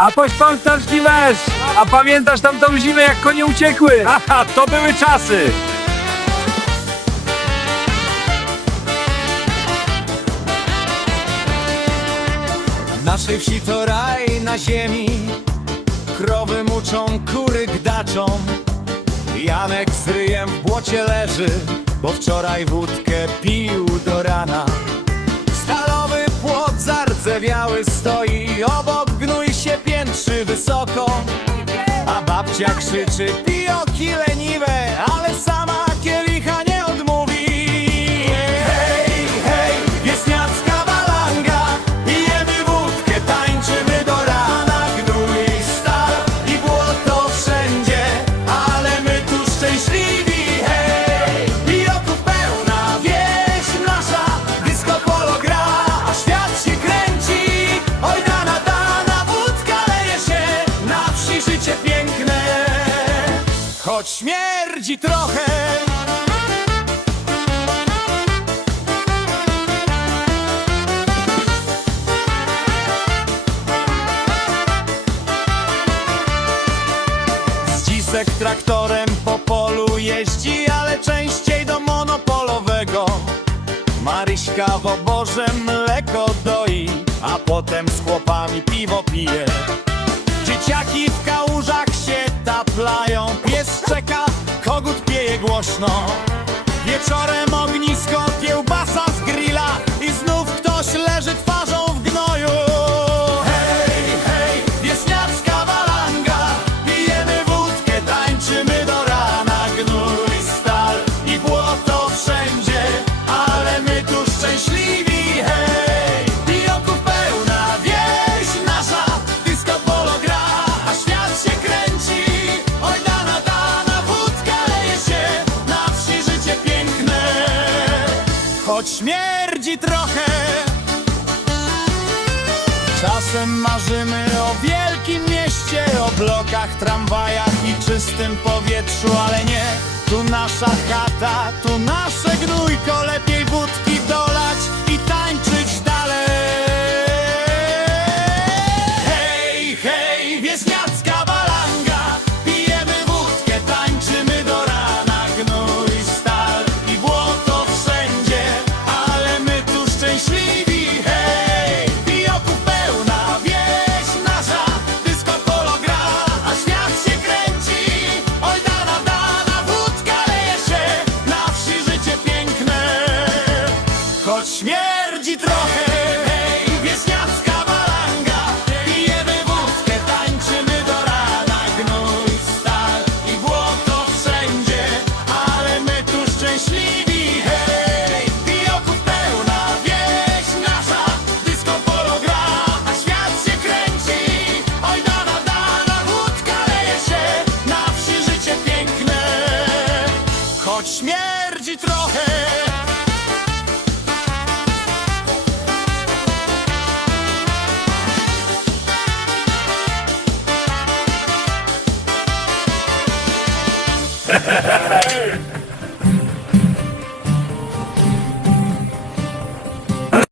A pośpątaczki weź! A pamiętasz tamtą zimę, jak konie uciekły? Haha, to były czasy! W naszej wsi to raj na ziemi Krowy muczą, kury gdaczą Janek z ryjem w błocie leży Bo wczoraj wódkę pił do rana Stalowy płot zardzewiały stoi wysoko A babcia krzyczy leniwe Choć śmierdzi trochę Zdzisek traktorem po polu jeździ, ale częściej do monopolowego. Maryśka w oborze mleko doi, a potem z chłopami piwo pije. Dzieciaki w kałużach się taplają, głośno. Wieczorem ognisko, choć śmierdzi trochę. Czasem marzymy o wielkim mieście, o blokach, tramwajach i czystym powietrzu, ale nie, tu nasza chata, tu nasze śmierdzi trochę, hej, wieśniacka balanga, pijemy wódkę, tańczymy do rana, gnój, stal i błoto wszędzie, ale my tu szczęśliwi, hej, pijoków pełna a świat się kręci, oj dana, dana, się, na wsi życie piękne, choć śmierdzi trochę. hey.